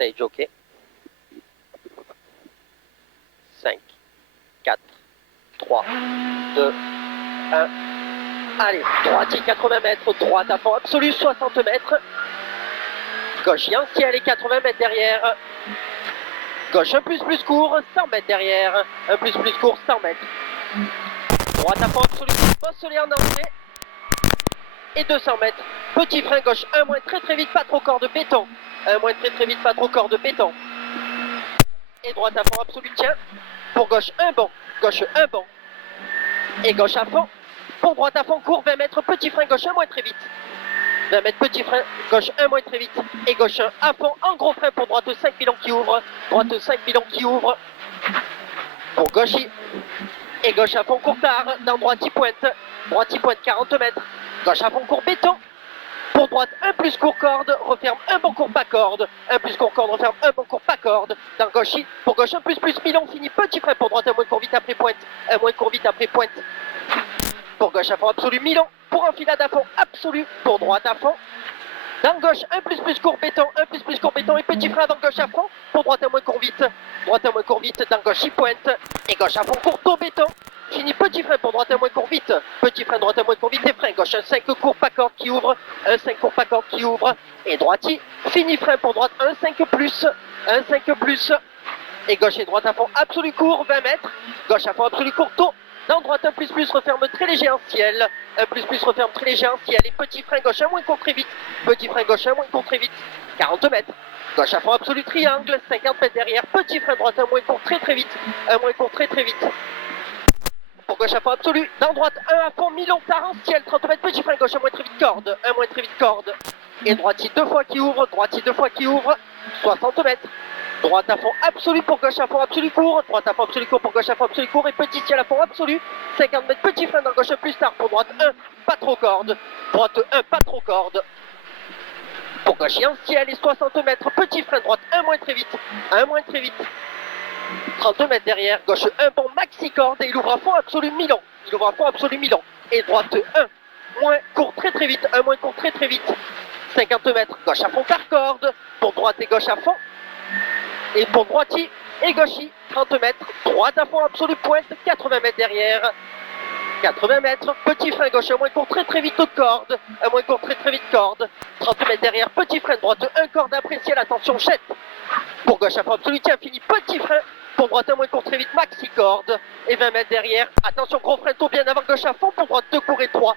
stage, ok. 5, 4, 3, 2, 1. Allez, droitier 80 mètres, droite à fond absolu, 60 mètres. Gauche en ciel et 80 mètres derrière. Gauche un plus court, 100 mètres derrière. Un plus court, 100 mètres. Droite à fond absolu, bosselé en entrée. Et 200 mètres. Petit frein gauche, un moins très vite, pas trop corps de béton. Un moins très vite, pas trop corps de béton. Et droite à fond absolu, tiens. Pour gauche, un bon. Gauche, un bon. Et gauche à fond. Pour droite à fond, court, 20 mètres, petit frein gauche, un moins très vite. 20 mètres, petit frein, gauche, un moins très vite. Et gauche, un à fond, en gros frein pour droite, 5 pilons qui ouvre. Droite, 5 pilons qui ouvre. Pour gauche, et gauche à fond, court tard, dans droite, pointe. Droite, pointe, 40 mètres. Gauche à fond, court béton. Pour droite, un plus court corde, referme un bon court pas corde. Un plus court corde, referme un bon court pas corde. Dans gauche, pour gauche, un plus milon, fini petit frein pour droite, un moins court vite après pointe. Un moins court vite après pointe. Pour gauche à fond absolu, milon. Pour enfilade à fond absolu, pour droite à fond. Dans gauche, un plus court béton, un plus court béton et petit frein dans gauche à fond. Pour droite, un moins court vite. Droite, un moins court vite, dans gauche, pointe. Et gauche à fond, court taux béton. Fini petit frein pour droite, un moins court vite. Petit frein droite, un moins court vite et frein gauche, un 5 court pas corde qui ouvre. Un 5 court pas corde qui ouvre. Et droitier, fini frein pour droite, un 5 plus. Un 5 plus. Et gauche et droite à fond absolu court, 20 mètres. Gauche à fond absolu court taux. Dans droite, un plus referme très léger en ciel. Un plus referme très léger en ciel. Et petit frein gauche, un moins court très vite. Petit frein gauche, un moins court très vite. 40 mètres. Gauche à fond absolu triangle, 50 mètres derrière. Petit frein droite, un moins court très vite. Un moins court très vite. Pour gauche à fond absolu. Dans droite, un à fond, mi-long tard en ciel. 30 mètres, petit frein gauche, un moins très vite corde. Un moins très vite corde. Et droitier deux fois qui ouvre. Droitier deux fois qui ouvre. 60 mètres. Droite à fond absolu pour gauche à fond absolu court. Droite à fond absolu court pour gauche à fond absolu court. Et petit ciel à fond absolu. 50 mètres, petit frein dans gauche plus tard. Pour droite 1, pas trop corde. Droite 1, pas trop corde. Pour gauche et en ciel et 60 mètres, petit frein droite 1 moins très vite. 1 moins très vite. 30 mètres derrière. Gauche 1 bon maxi corde. Et il ouvre à fond absolu mi-long. Il ouvre à fond absolu mi-long. Et droite 1 moins court très vite. 1 moins court très vite. 50 mètres. Gauche à fond par corde. Pour droite et gauche à fond. Et pour droitier et gauchis, 30 mètres, droite à fond absolu pointe, 80 mètres derrière, 80 mètres, petit frein gauche, un moins court très vite de corde, un moins court très vite corde, 30 mètres derrière, petit frein droite, un corde apprécié, attention, chette, pour gauche à fond absolu, tiens, fini, petit frein, pour droite, un moins court très vite, maxi corde, et 20 mètres derrière, attention, gros frein tôt bien avant gauche à fond, pour droite, 2 courts et 3,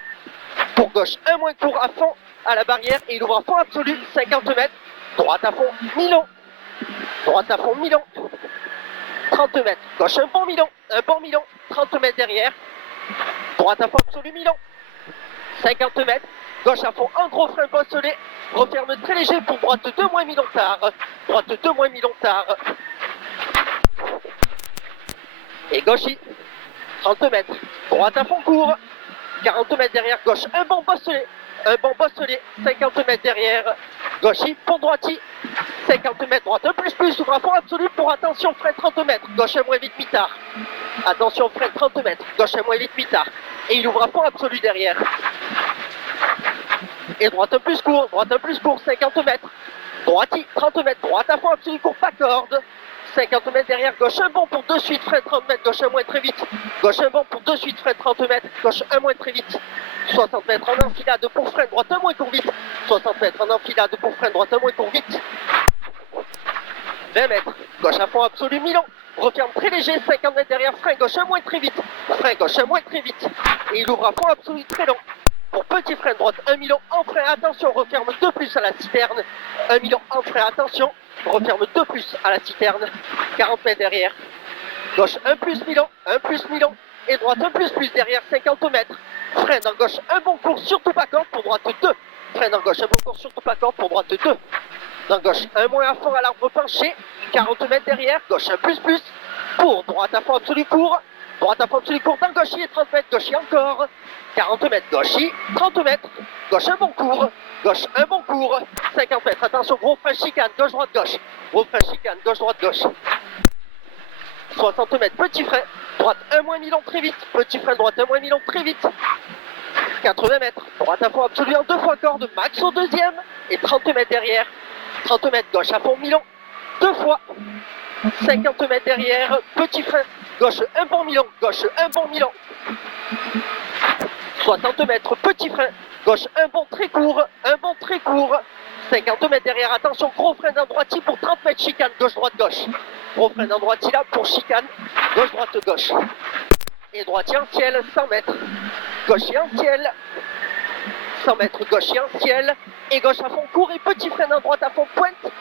pour gauche, un moins court à fond, à la barrière, et il ouvre à fond absolu, 50 mètres, droite à fond, mi-long. Droite à fond, mi-long, 30 mètres. Gauche, un bon mi-long, 30 mètres derrière. Droite à fond, absolu mi-long, 50 mètres. Gauche à fond, un gros frein bosselé. Referme très léger pour droite 2 moins mi-long tard. Droite 2 moins mi-long tard. Et gauche, 30 mètres. Droite à fond court, 40 mètres derrière. Gauche, un bon bosselé. 50 mètres derrière. Gauche, pour droitier. 50 mètres droite, un plus, ouvre à fond absolu pour attention, frein 30 mètres, gauche un moins vite mi-tard. Attention, frein 30 mètres, gauche un moins vite mi-tard. Et il ouvre à fond absolu derrière. Et droite un plus court, 50 mètres. Droitier, 30 mètres, droite à fond absolu court, pas corde. 50 mètres derrière, gauche un bon pour 2 suites, frein 30 mètres, gauche un moins très vite. Gauche un bon pour 2 suites, frein 30 mètres, gauche un moins très vite. 60 mètres en enfilade pour frein droite un moins court vite. 60 mètres en enfilade pour frein droite un moins court vite. 20 mètres, gauche à fond absolu mi-long, referme très léger, 50 mètres derrière, frein gauche un moins très vite, frein gauche un moins très vite, et il ouvre à fond absolu très long, pour petit frein droite, 1 mi-long en frein, attention, referme 2 plus à la citerne, 1 mi-long en frein, attention, referme 2 plus à la citerne, 40 mètres derrière, gauche 1 plus mi-long, et droite 1 plus derrière, 50 mètres, frein dans gauche, un bon cours, surtout pas corde, pour droite 2, frein dans gauche, un bon cours, surtout pas corde, pour droite 2, dans gauche, un moins à fond à l'arbre penché, 40 mètres derrière, gauche un plus, pour droite à fond absolu court, dans gauche et 30 mètres, gauche encore, 40 mètres, gauche, 30 mètres, gauche un bon cours, 50 mètres, attention, gros frein chicane, gauche, gauche, 60 mètres, petit frein, droite un moins mi-long très vite, petit frein droite un moins mi-long très vite, 80 mètres, droite à fond absolu en 2 fois corde, max au deuxième, et 30 mètres derrière, 30 mètres, gauche à fond mi-long, 2 fois. 50 mètres derrière, petit frein, gauche, un bon Milan, gauche, un bon Milan. 60 mètres, petit frein, gauche, un bon très court, un bon très court. 50 mètres derrière, attention, gros frein d'un droitier pour 30 mètres, chicane, gauche, droite, gauche. Gros frein d'un droitier là pour chicane, gauche, droite, gauche. Et droitier en ciel, 100 mètres. Gauche en ciel, 100 mètres, gauche en ciel. Et gauche à fond court et petit frein d'un droite à fond pointe.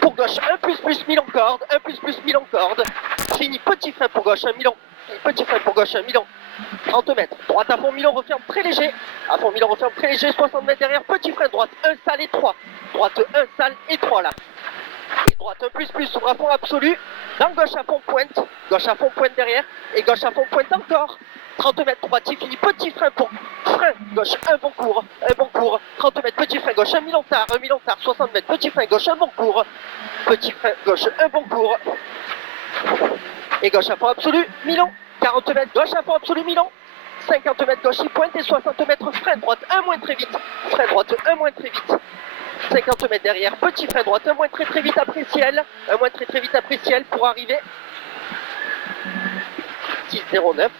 Pour gauche, 1 plus Milan corde, 1 plus Milan corde. Fini, petit frein pour gauche, un Milan. Petit frein pour gauche, un Milan. 30 mètres, droite à fond, Milan referme très léger. À fond, Milan referme très léger, 60 mètres derrière, petit frein droite, 1 sale et 3. Droite, 1 sale et 3 là. Et droite, 1 plus, ouvre à fond absolu. Dans gauche à fond pointe derrière. Et gauche à fond pointe encore. 30 mètres, droitier fini, petit frein pour frein, gauche, un bon cours. 30 mètres, petit frein gauche, un Milan tard, 60 mètres, petit frein gauche, un bon cours. Petit frein gauche, un bon cours. Et gauche à fond absolu, Milan. 40 mètres, gauche à fond absolu, Milan. 50 mètres, gauche, il pointe et 60 mètres, frein droite, un moins très vite. Frein droite, un moins très vite. 50 mètres derrière, petit frein droite, un moins très vite après ciel. Un moins très vite après ciel pour arriver. 6,09.